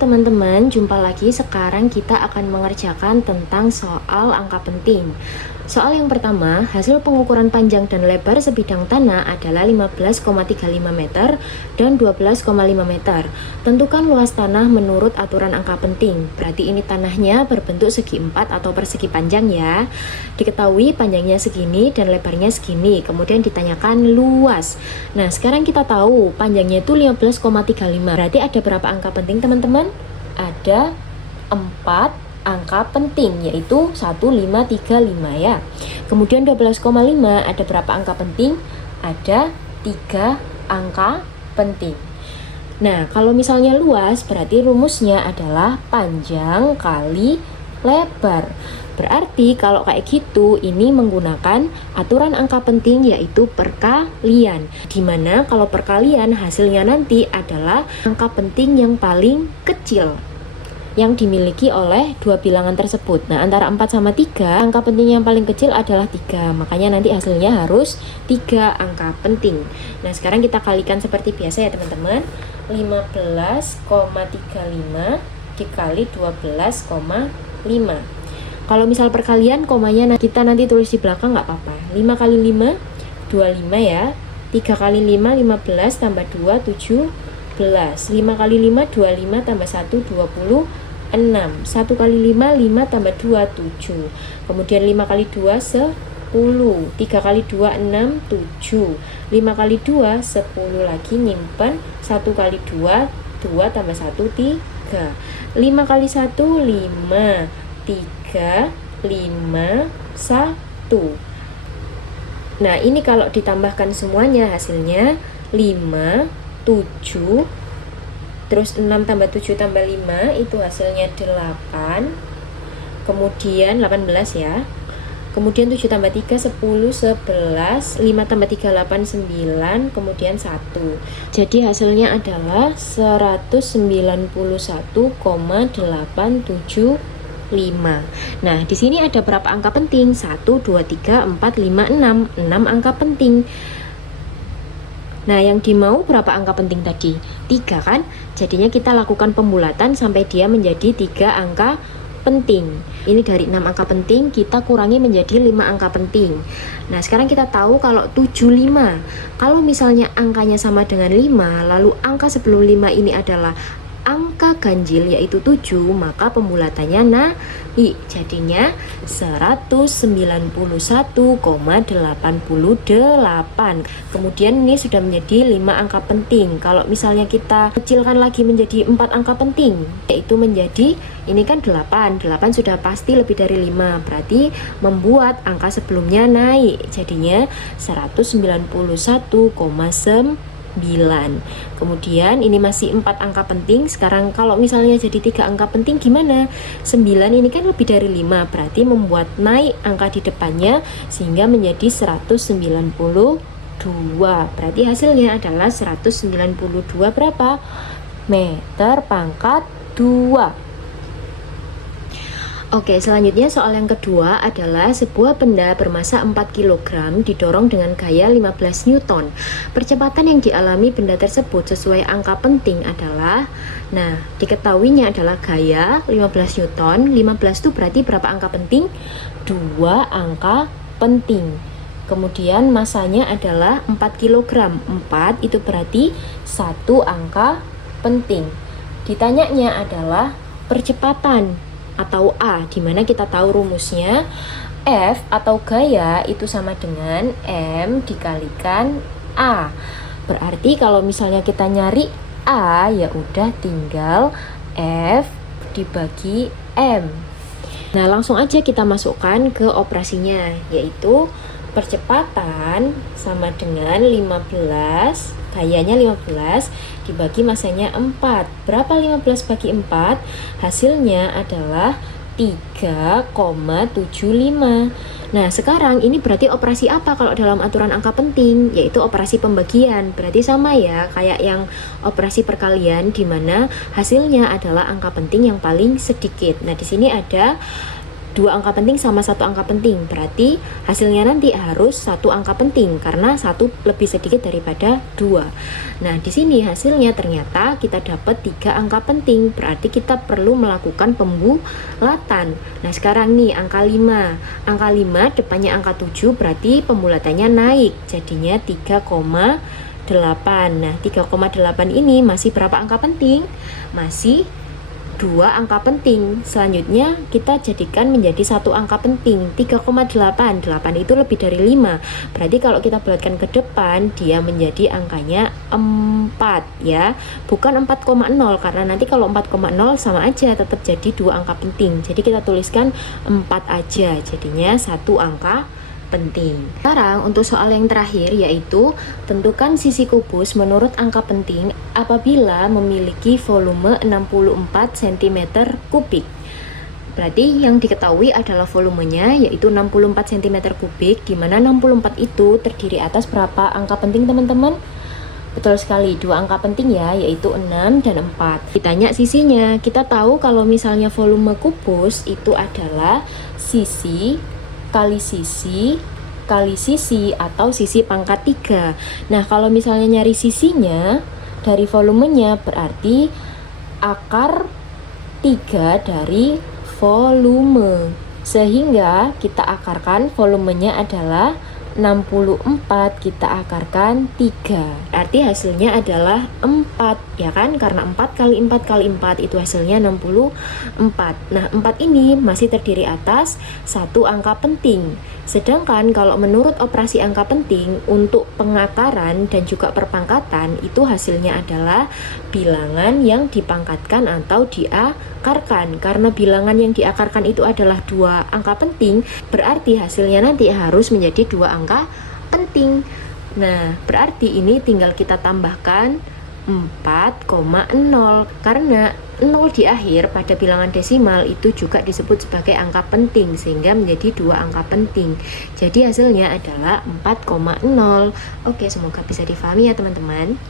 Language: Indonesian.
teman-teman, jumpa lagi. Sekarang kita akan mengerjakan tentang soal angka penting. Soal yang pertama, hasil pengukuran panjang dan lebar sebidang tanah adalah 15,35 meter dan 12,5 meter. Tentukan luas tanah menurut aturan angka penting. Berarti ini tanahnya berbentuk segi 4 atau persegi panjang ya. Diketahui panjangnya segini dan lebarnya segini. Kemudian ditanyakan luas. Nah, sekarang kita tahu panjangnya itu 15,35. Berarti ada berapa angka penting teman-teman? Ada 4 angka penting, yaitu 1535 ya. Kemudian 12,5 ada berapa angka penting? Ada 3 angka penting. Nah, kalau misalnya luas berarti rumusnya adalah panjang kali lebar. Berarti kalau kayak gitu ini menggunakan aturan angka penting, yaitu perkalian. Dimana kalau perkalian hasilnya nanti adalah angka penting yang paling kecil yang dimiliki oleh dua bilangan tersebut. Nah, antara 4 sama 3, angka penting yang paling kecil adalah 3. Makanya nanti hasilnya harus 3 angka penting. Nah, sekarang kita kalikan seperti biasa ya teman-teman. 15,35 dikali 12,5. Kalau misal perkalian, komanya kita nanti tulis di belakang nggak apa-apa. 5 kali 5, 25 ya. 3 kali 5, 15 tambah 2, 17. 5 kali 5, 25 tambah 1, 26. 1 kali 5, 5 tambah 2, 7. Kemudian 5 kali 2, 10. 3 kali 2, 6, 7. 5 kali 2, 10 lagi nyimpen. 1 kali 2, 2 tambah 1, 3. 5 kali 1, 5. 3, 5, 1. Nah, ini kalau ditambahkan semuanya hasilnya 5, 7, terus 6 tambah 7 tambah 5 itu hasilnya 8. Kemudian 18 ya. Kemudian 7 tambah 3 10, 11, 5 tambah 3 8, 9, kemudian 1. Jadi hasilnya adalah 191,875. Nah, di sini ada berapa angka penting? 1, 2, 3, 4, 5, 6. 6 angka penting. Nah, yang dimau berapa angka penting tadi? 3 kan? Jadinya kita lakukan pembulatan sampai dia menjadi 3 angka penting. Ini dari 6 angka penting kita kurangi menjadi 5 angka penting. Nah, sekarang kita tahu kalau 75. Kalau misalnya angkanya sama dengan 5, lalu angka sebelum 5 ini adalah angka ganjil yaitu 7, maka pembulatannya naik, jadinya 191,888. Kemudian ini sudah menjadi 5 angka penting. Kalau misalnya kita kecilkan lagi menjadi 4 angka penting, yaitu menjadi ini kan 8 sudah pasti lebih dari 5, berarti membuat angka sebelumnya naik, jadinya 191,9. Kemudian ini masih 4 angka penting. Sekarang kalau misalnya jadi 3 angka penting gimana? 9 ini kan lebih dari 5, berarti membuat naik angka di depannya sehingga menjadi 192. Berarti hasilnya adalah 192 berapa? Meter pangkat 2. Oke, selanjutnya soal yang kedua adalah sebuah benda bermasa 4 kg didorong dengan gaya 15 Newton. Percepatan yang dialami benda tersebut sesuai angka penting adalah, nah, diketahuinya adalah gaya 15 Newton. 15 itu berarti berapa angka penting? 2 angka penting. Kemudian masanya adalah 4 kg. 4 itu berarti 1 angka penting. Ditanyanya adalah percepatan atau A, dimana kita tahu rumusnya F atau gaya itu sama dengan M dikalikan A. Berarti kalau misalnya kita nyari A, ya udah tinggal F dibagi M. Nah, langsung aja kita masukkan ke operasinya, yaitu percepatan sama dengan 15, gayanya 15 dibagi masanya 4. Berapa 15 bagi 4? Hasilnya adalah 3,75. Nah, sekarang ini berarti operasi apa kalau dalam aturan angka penting? Yaitu operasi pembagian. Berarti sama ya kayak yang operasi perkalian, di mana hasilnya adalah angka penting yang paling sedikit. Nah, di sini ada dua angka penting sama satu angka penting, berarti hasilnya nanti harus satu angka penting karena satu lebih sedikit daripada dua. Nah, di sini hasilnya ternyata kita dapat 3 angka penting, berarti kita perlu melakukan pembulatan. Nah, sekarang nih angka 5. Angka 5 depannya angka 7, berarti pembulatannya naik, jadinya 3,8. Nah, 3,8 ini masih berapa angka penting? Masih 2 angka penting. Selanjutnya kita jadikan menjadi satu angka penting, 3,8. 8 itu lebih dari 5. Berarti kalau kita bulatkan ke depan, dia menjadi angkanya 4 ya. Bukan 4,0 karena nanti kalau 4,0 sama aja tetap jadi 2 angka penting. Jadi kita tuliskan 4 aja. Jadinya satu angka penting. Sekarang untuk soal yang terakhir, yaitu tentukan sisi kubus menurut angka penting apabila memiliki volume 64 cm kubik. Berarti yang diketahui adalah volumenya, yaitu 64 cm kubik, di mana 64 itu terdiri atas berapa angka penting teman-teman? Betul sekali, 2 angka penting ya, yaitu 6 dan 4. Ditanya sisinya, kita tahu kalau misalnya volume kubus itu adalah sisi kali sisi atau sisi pangkat 3. Nah, kalau misalnya nyari sisinya dari volumenya, berarti akar 3 dari volume. Sehingga kita akarkan volumenya adalah 64, kita akarkan 3. Arti hasilnya adalah 4, ya kan? Karena 4 kali 4 kali 4 itu hasilnya 64. Nah, 4 ini masih terdiri atas satu angka penting. Sedangkan kalau menurut operasi angka penting untuk pengakaran dan juga perpangkatan itu hasilnya adalah bilangan yang dipangkatkan atau diakarkan. Karena bilangan yang diakarkan itu adalah 2 angka penting, berarti hasilnya nanti harus menjadi 2 angka penting. Nah, berarti ini tinggal kita tambahkan 4,0 karena 0 di akhir pada bilangan desimal itu juga disebut sebagai angka penting sehingga menjadi 2 angka penting. Jadi hasilnya adalah 4,0. Oke, semoga bisa difahami ya teman-teman.